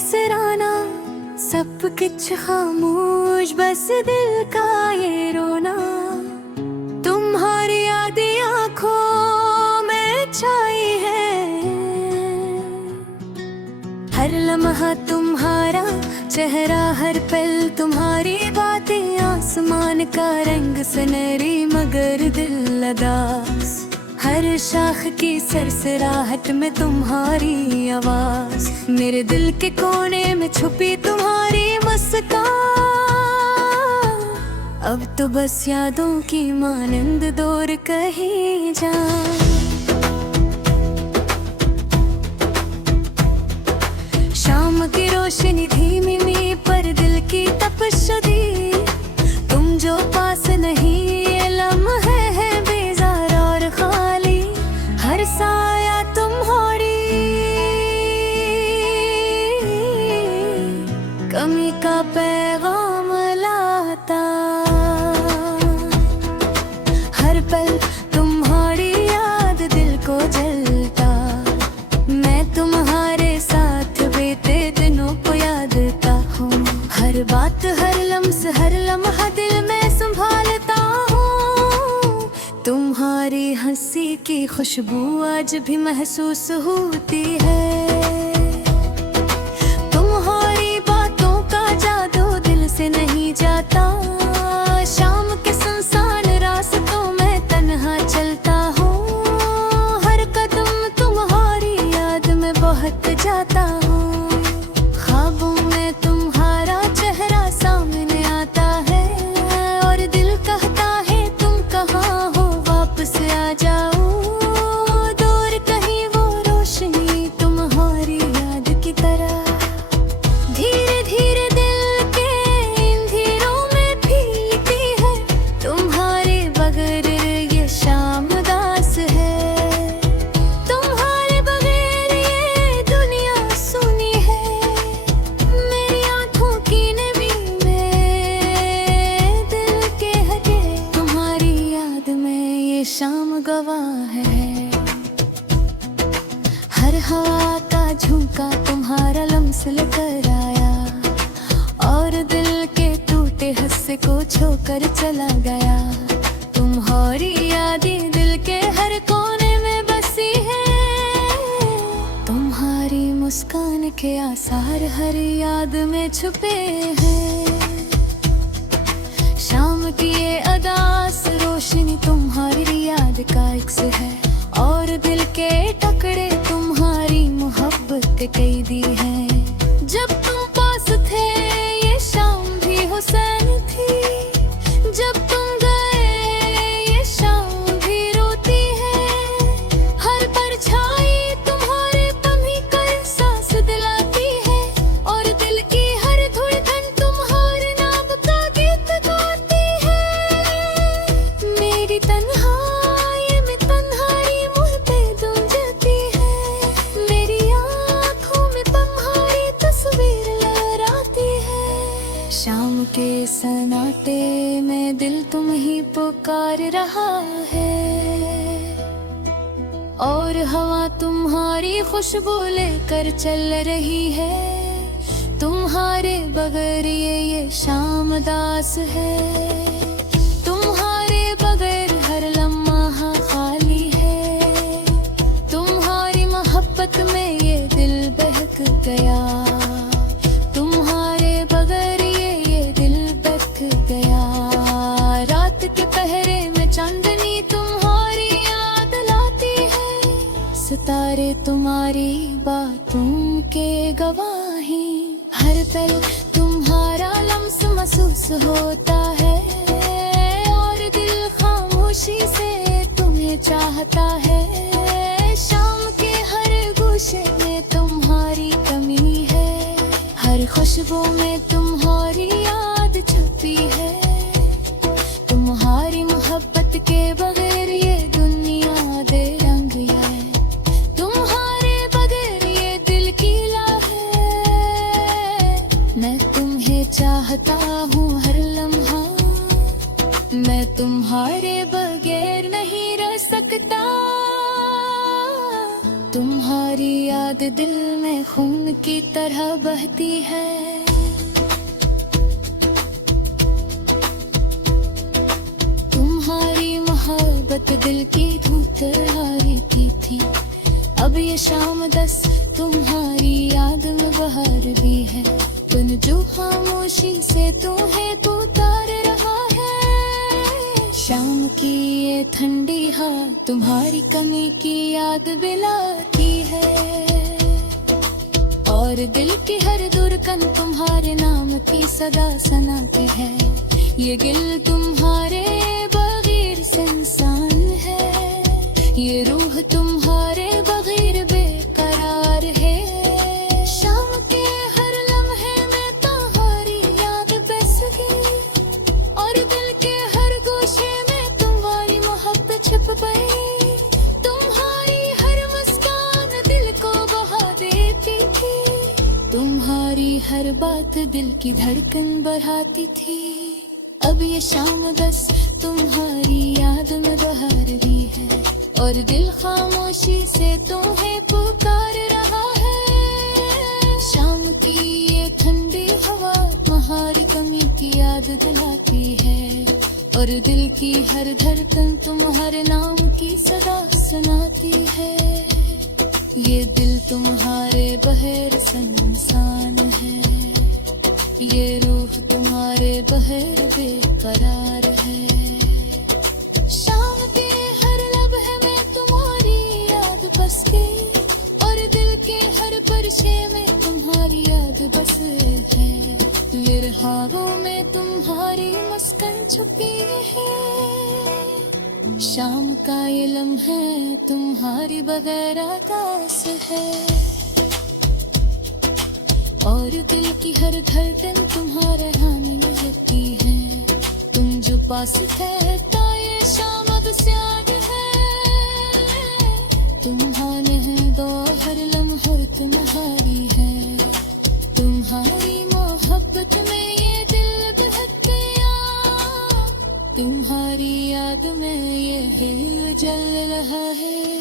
सरसराना सब कुछ खामोश, बस दिल का ये रोना। तुम्हारी यादें आँखों में छाई है, हर लम्हा तुम्हारा चेहरा, हर पल तुम्हारी बातें। आसमान का रंग सुनहरी मगर दिल उदास, हर शाख की सरसराहट में तुम्हारी आवाज। मेरे दिल के कोने में छुपी तुम्हारी मुस्कान, अब तो बस यादों की मानंद दूर कहीं जा। शाम की रोशनी धीमी मी पर दिल की तपश शदीद, तुम जो पास नहीं ये लम्हे है बेजार और खाली। हर साया तुम्हारी कमी का पैगाम लाता, हर पल तुम्हारी याद दिल को जलता। मैं तुम्हारे साथ बीते दिनों को यादता हूँ, हर बात हर लम्स हर लम्हा दिल में संभालता हूँ। तुम्हारी हंसी की खुशबू आज भी महसूस होती है, तुम्हारी बातों का जादू दिल से नहीं जाता। शाम के सुनसान रास्तों में तन्हा चलता हूँ, हर कदम तुम्हारी याद में बहक जाता हूँ। ख्वाबों में तुम्हारा चेहरा सामने आता है, और दिल कहता है तुम कहाँ हो वापस आ जाओ। दूर कहीं वो रोशनी तुम्हारी याद की तरह, धीरे धीरे दिल के अंधेरों में फीलती है। तुम्हारे बगैर ये शाम उदास है, तुम्हारे बगैर ये दुनिया सुनी है। मेरी आँखों की नमी में दिल के हटे, तुम्हारी याद में ये शाम गवाह है। हर हवा का झोंका तुम्हारा लम्स लेकर आया, और दिल के टूटे हिस्से को छोकर चला गया। तुम्हारी यादें दिल के हर कोने में बसी है, तुम्हारी मुस्कान के आसार हर याद में छुपे हैं। शाम की ये अदास रोशनी तुम्हारी याद का इक्स है, और दिल के टुकड़े तुम्हारी मोहब्बत के कैदी हैं। जब तुम पास थे ये शाम भी हुसैन थी, जब तुम गए ये शाम भी रोती है। हर परछाई तुम्हारे पमी का एहसास दिलाती है, और दिल की हर धड़कन तुम्हारे नाम का गीत गाती है। मेरी तन्हाई में तन्हाई मुझ पे गूंजती है, मेरी आँखों में तुम्हारी तस्वीर लहराती है। शाम के सन्नाटे में दिल तुम ही पुकार रहा है, और हवा तुम्हारी खुशबू लेकर चल रही है। तुम्हारे बगैर ये शाम दास है, तुम्हारे बगैर हर लम्हा खाली है। तुम्हारी मोहब्बत में ये दिल बहक गया, तुम्हारे बगैर ये दिल बहक गया। रात के पहरे में चांदनी तुम्हारी याद लाती है, सितारे तुम्हारी बातों के गवाही। हर पल तुम्हारा लम्स महसूस होता है, और दिल खामोशी से तुम्हें चाहता है। शाम के हर गोशे में तुम्हारी कमी है, हर खुशबू में तुम्हारी याद छुपी है। तुम्हारी मोहब्बत के बगैर ये दुनिया दे रंग है, तुम्हारे बगैर ये दिल गीला है। मैं तुम्हें चाहता हूँ हर लम्हा, मैं तुम्हारे बगैर नहीं रह सकता। तुम्हारी याद दिल में खून की तरह बहती है। तुम्हारी मोहब्बत दिल की धूप हारती थी, अब ये शाम 10 तुम्हारी याद में बहार भी है। तुम जो खामोशी से तुम्हें पुकार रहा है, शाम की ये ठंडी हवा तुम्हारी कमी की याद दिलाती है। और दिल की हर धड़कन तुम्हारे नाम की सदा सुनाती है। ये दिल तुम्हारे बगैर सुनसान है, ये रूह तुम्हारे बगैर बेकरार है। शाम के हर लम्हे में तुम्हारी याद बस गई, और दिल के हर गोशे में तुम्हारी मोहब्बत छिप गई। तुम्हारी हर मुस्कान दिल को बहा देती थी, तुम्हारी हर बात दिल की धड़कन बढ़ाती थी। अब ये शाम 10 तुम्हारी याद में बहार भी है, और दिल खामोशी से तुम्हें पुकार रहा है। शाम की ये ठंडी हवा तुम्हारी कमी की याद दिलाती है, और दिल की हर धड़कन तुम्हारे नाम की सदा सुनाती है। ये दिल तुम्हारे बगैर सुनसान है, ये रूह तुम्हारे बगैर बेकरार है। शाम के हर लम्हे में तुम्हारी याद बस गई, और दिल के हर परछे में तुम्हारी याद बस है। मेरे ख्वाबों में तुम्हारी मुस्कान छुपी है। शाम का ये लम्हा तुम्हारी बगैर आकाश है, और दिल की हर धड़कन तुम्हारे हानि में लगती है। तुम जो पास ठहरता ये शाम अब स्याद है, तुम्हारे हैं दो हर लम्हा तुम्हारी है। तुम्हारी मोहब्बत में ये दिल बहक गया, तुम्हारी याद में ये दिल जल रहा है।